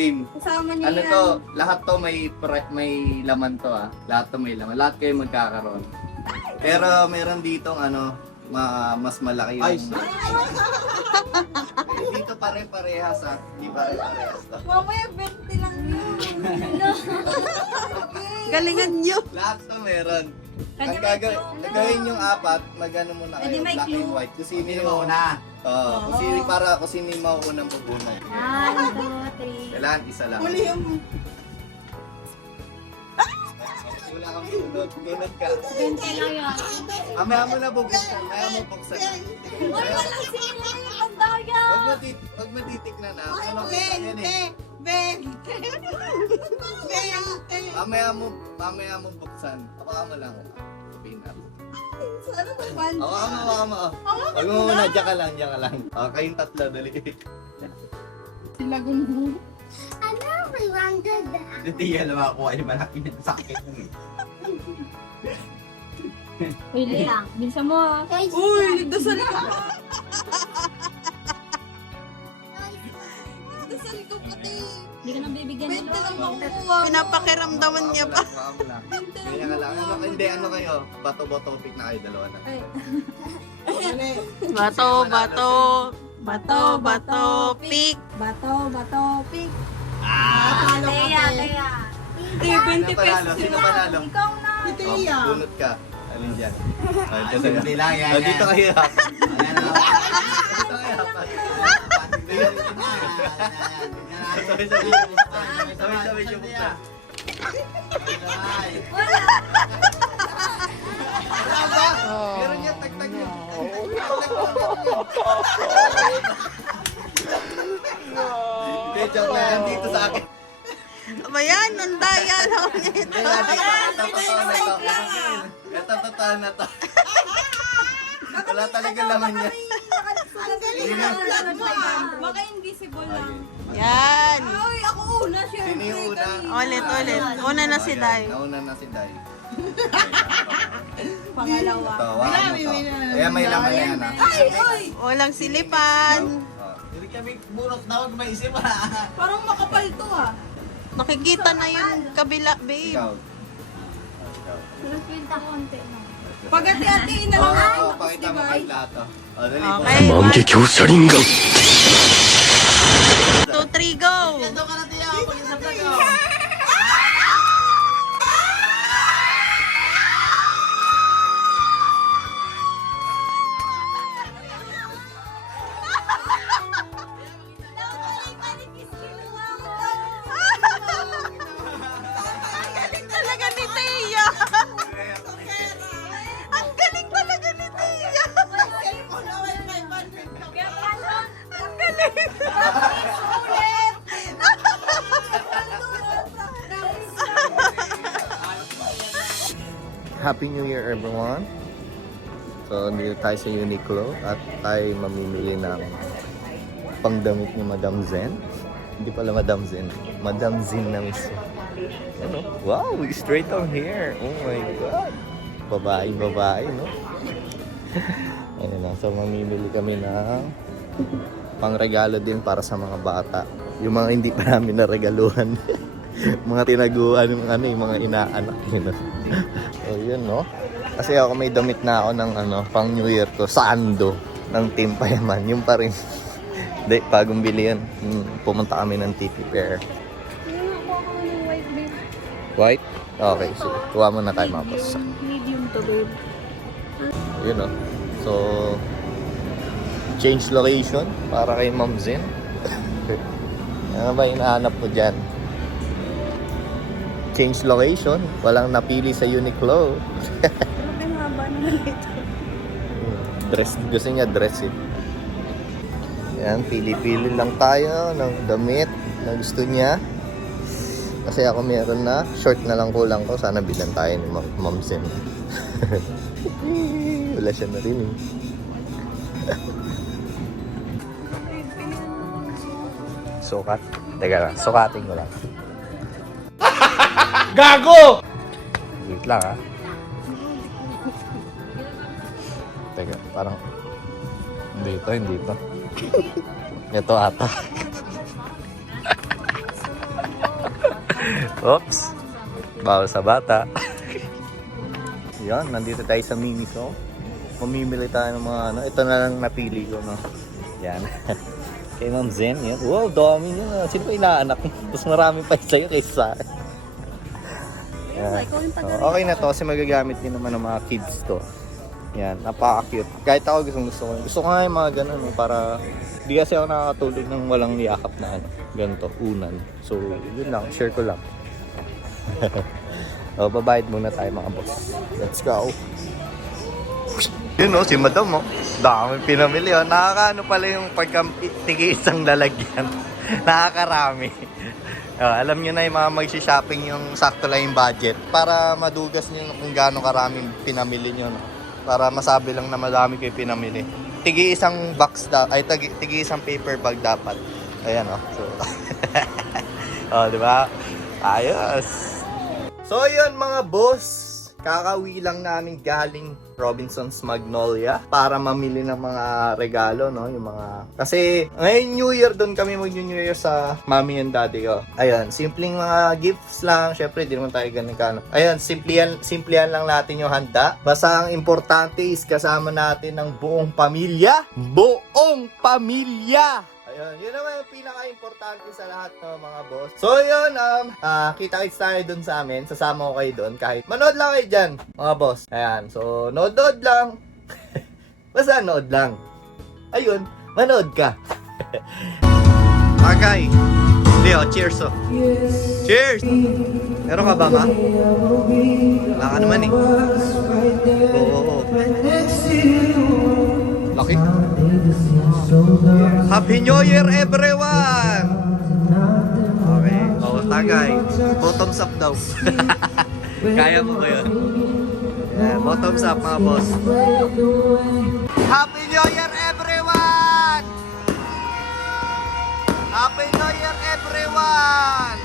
game. Kasama niya Ano yan. to, lahat to may laman to ah. Lahat to may laman. Lahat kayo magkakaroon. Pero meron ditong ano, mas malaki yung... Ice. Dito pare-parehas ah. Di pare-parehas to. Mamaya 20 lang yun. Galingan nyo. Lahat to meron. Pwede Ang may gagawin yung apat, magano muna Pwede kayo, may black clue. and white. Kung sino Sino yung una? Oo, kung sino yung mauunang pupunan. 1, 2, 3. Kailangan isa lang. Uli yung... Wala kang bunot, bunot ka. 20 lang yun. Amaya mo na bubuksan, maya mo buksan. Uy, walang sino yung pandaya. Huwag mo titignan na. Ano ko Ben, yan eh. Ben, Ben. Ben, Mamaya mo buksan. Hawakan mo lang. Sabihin na. Ano ba man? Hawakan mo. Huwag mo muna, diyan ka lang. Okay, kayong tatlo, dali. Sila gundo. Hindi yan makakuha yung malaki na sakit mo eh. Uy, lang. Bisa mo ah. Uy, nagdasal ka. Nagdasal ko pati. Hindi ka nang bibigyan 20 nila. lang makukuha. Pinapakiramdaman niya pa. Hawakan mo lang. Kaya ka lang. Hindi, ano kayo? Bato-bato pick na kayo, dalawa na. Bato, pick. Bato, pick. Ah, Leia. Hindi, 20 pesos Sino yun. panalo? Ikaw na. Ito Oh, iya. bunot ka. Alin dyan? Ay, dito Kasi hindi lang yan. Dito kayo. Ayan na. Dito kayo. Sabay-sabay yung buksan. Wala ba? Meron yan, tagtag yun. Hindi, joke na yan dito sa akin. Abayan, nandaya na ulit. Ito, totoo na to. Wala talaga laman yan. Baka invisible lang. Yan. Ay, ako una, syempre. Sino yung una? Ulit. Una na si Day. Nauna na si Day. Pangalawa. Ito, wala mo to. Kaya may laman na yan ha. Ay! Walang silipan. Oh. Hindi kami bunot na huwag may isip ha. Parang makapal to ah. Nakikita na yung kabila, babe. Ikaw. Pinta konti na. Pagati-atiin na Oo, lang. oo, pakita mo kay lahat to. O, dali po. Okay. 万華鏡車輪眼 2, 3, go. Ito ka na tiya. Pag-isap na ko. Ang galing talaga ni Tia. Ang galing talaga ni Tia. Ang galing. Happy New Year everyone! So, dito tayo sa Uniqlo at tayo mamimili ng pangdamit ni Madam Zen. Hindi pala Madam Zen. Madam Zen na mismo. Ano? Wow! Straight on hair! Oh my God! Babae, no? Ayun na. So, mamimili kami ng pangregalo din para sa mga bata. Yung mga hindi pa namin naregaluhan. Mga tinaguan, yung mga inaanak nila. So, yun, no? Kasi ako may damit na ako ng pang New Year ko sa Ando ng Team Payaman. Yung pa rin. Hindi, bagong bili yun. Pumunta kami ng TP Fair. White? Okay, so kuha mo na tayo mapos. Medium to babe. Yun, no? So, change location para kay Ma'am Zen. Ano ba hinahanap mo dyan? Change location. Walang napili sa Uniqlo. Grabe ang haba naman ito. Dress. Gusto niya dress eh. Yan, pili-pili lang tayo ng damit na gusto niya. Kasi ako meron na. Short na lang kulang ko. Sana bilan tayo ni Ma'am Zen. Wala siya na rin eh. Sukat? Teka lang, sukatin ko lang. Gago! Wait lang ha. Teka, parang... Hindi ito. Ito ata. Oops. Bawa sa bata. Yan, nandito tayo sa Miniso. Mamimili tayo ng mga ano. Ito na lang napili ko, no? Yan. Kay Ma'am Zen, yan. Wow, dami nyo. Sino pa inaanak mo? Mas marami pa sa'yo kaysa sa akin. Yan. Okay na to kasi magagamit din naman ng mga kids to. Yan, napaka-cute. Kahit ako gusto ko. Gusto ko nga yung mga ganun, no? Para di kasi ako nakakatulog ng walang yakap na ano. Ganito, unan. So, yun lang. Share ko lang. O, babayad muna tayo mga boss. Let's go. Yun o, si Madam o. Dami pinamili o. Nakakaano pala yung pagka-tigi isang lalagyan. Nakakarami. Alam nyo na yung mga magsishopping yung sakto lang yung budget. Para madugas nyo kung gaano karaming pinamili nyo. No? Para masabi lang na madami kayo pinamili. Tigi isang box tigi isang paper bag dapat. Ayan o. So, diba? Ayos. So yun mga boss. Kakauwi lang namin galing Robinson's Magnolia para mamili ng mga regalo, no? Yung mga... Kasi ngayon New Year, doon kami mag-New Year sa mommy and daddy ko. Ayun, simpleng mga gifts lang. Syempre, di naman tayo ganun ka, no? Ayun, simplihan lang natin yung handa. Basta ang importante is kasama natin ng buong pamilya. Buong pamilya! Ayun, yun naman yung pinaka-importante sa lahat ng mga boss. So yun, kita-kits tayo dun sa amin. Sasama ko kayo dun kahit manood lang kayo dyan, mga boss. Ayan, so nood lang. Basta nood lang. Ayun, manood ka. Okay. Leo, cheers oh. Cheers! Meron ka ba ma? Wala ka naman eh. Oo. Laki. Happy New Year everyone! Okay, tagay. Bottoms up daw. Kaya mo ba yun? Bottoms up mga boss. Happy New Year everyone! Happy New Year everyone!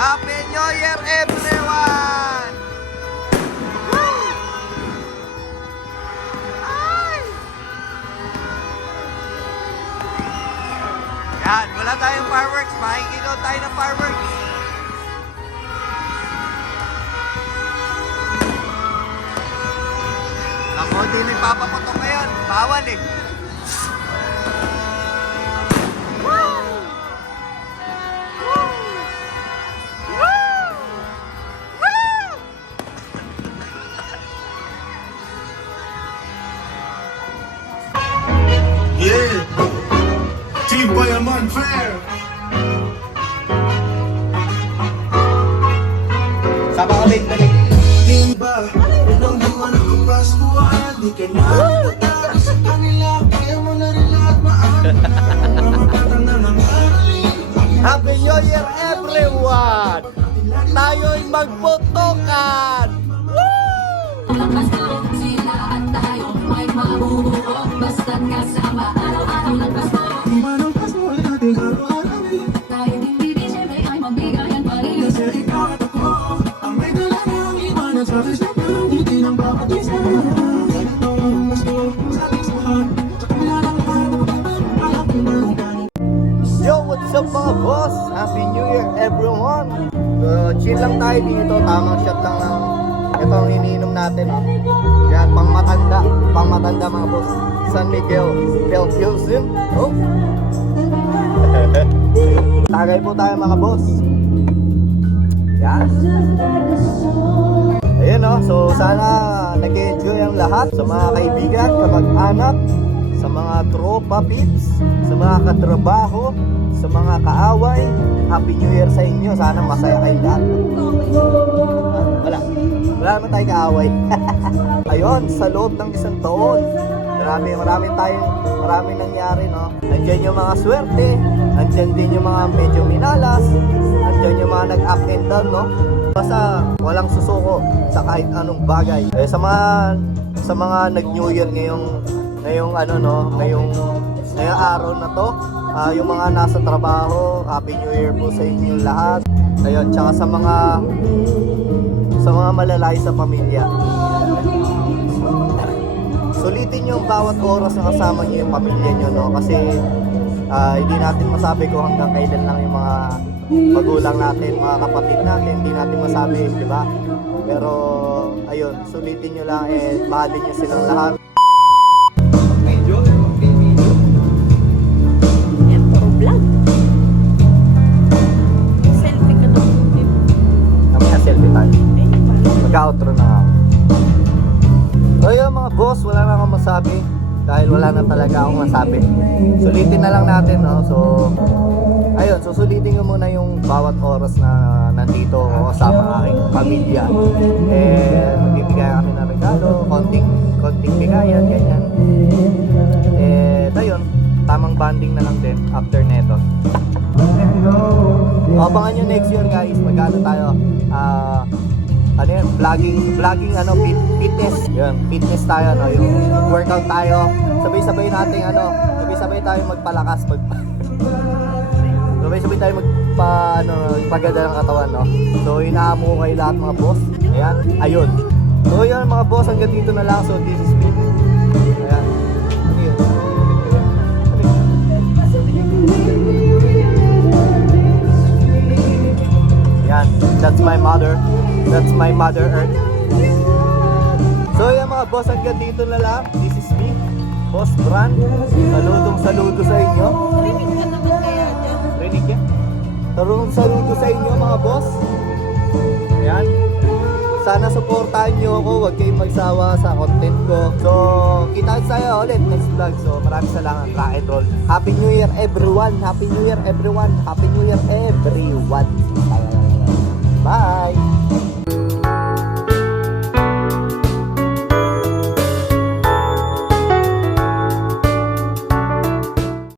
Happy New Year everyone! Yan, wala tayong fireworks. Makikikaw tayo ng fireworks. Ako, di may papaputok ngayon. Bawal eh. Yeah. Team Bayaman Fair. Sama ka din, balik. Timba, unang buwan ng Paskuhan, di ka na nagtatapos sa kanila, kaya mo na rin lahat maaaring na mangaling. Happy New Year everyone! Tayo'y magbotokan! Sila at tayo may mabubuo basta't kasama araw-araw ng Pasko. Di man ang Pasko ay ating araw-araw. Tayo hindi siyempre ay mabigayan pa rin. Kasi ikaw at ako ang may dala ng iman at sa kisip ng ngiti ng bawat isa. Ganito ang gusto sa ating sahan, sa kabila ng lahat ng alam kong marungan. Yo, what's up mga boss? Happy New Year everyone! Chill lang tayo dito, tamang shot lang ng ito ang iniinom natin. Yan, pang matanda mga boss. San Miguel Pelfusion. Oh. Tagay po tayo mga boss. Yan. Ayun oh, so sana nag-enjoy ang lahat sa mga kaibigan, kamag-anak, sa mga tropa pips, sa mga katrabaho, sa mga kaaway. Happy New Year sa inyo. Sana masaya kayo lahat. Wala naman tayong kaaway. Ayun, sa loob ng isang taon, marami nangyari, no? Nandiyan yung mga swerte, nandiyan din yung mga medyo minalas, nandiyan yung mga nag-up and down, no? Basta walang susuko sa kahit anong bagay. Sa mga nag-New Year ngayong araw na to, yung mga nasa trabaho, Happy New Year po sa inyo lahat. Ayun, tsaka sa mga malalayo sa pamilya. sulitin nyo yung bawat oras na kasama nyo yung pamilya nyo, no? Kasi hindi natin masabi kung hanggang kailan lang yung mga magulang natin, mga kapatid natin, hindi natin masabi, di ba? Pero, ayun, sulitin nyo lang, mahalin nyo silang lahat. Yan, puro vlog. Selfie ka na. Kami na selfie tayo. Mag-outro na ako. So yun mga boss, wala na akong masabi. Dahil wala na talaga akong masabi. Sulitin na lang natin, no? So, ayun, susulitin ko muna yung bawat oras na nandito ako kasama ang aking pamilya. Magbibigay kami ng regalo, konting bigayan, ganyan. Ayun, tamang banding na lang din after neto. Abangan nyo next year guys, magkano tayo? Ano yan? Vlogging fitness. Yun, fitness tayo, no? Yung workout tayo. Sabay-sabay nating sabay-sabay tayo magpalakas, sabay-sabay tayo magpaganda ng katawan, no? So, inaamo ko kayo lahat mga boss. Ayan, ayun. So, yun mga boss, hanggang dito na lang. So, this is me. Ayan. Ano yun? Yan, that's my mother. That's my mother earth. So yan mga boss, hanggang dito na lang. This is me, Boss Bran. Saludo sa inyo. Rinig ka naman kaya dyan. Rinig yan? Saludo sa inyo mga boss. Ayan. Sana supportahan nyo ako. Huwag kayong magsawa sa content ko. So, kita tayo ulit next vlog. So, maraming salamat. Rock and roll. Happy New Year everyone. Happy New Year everyone. Happy New Year everyone.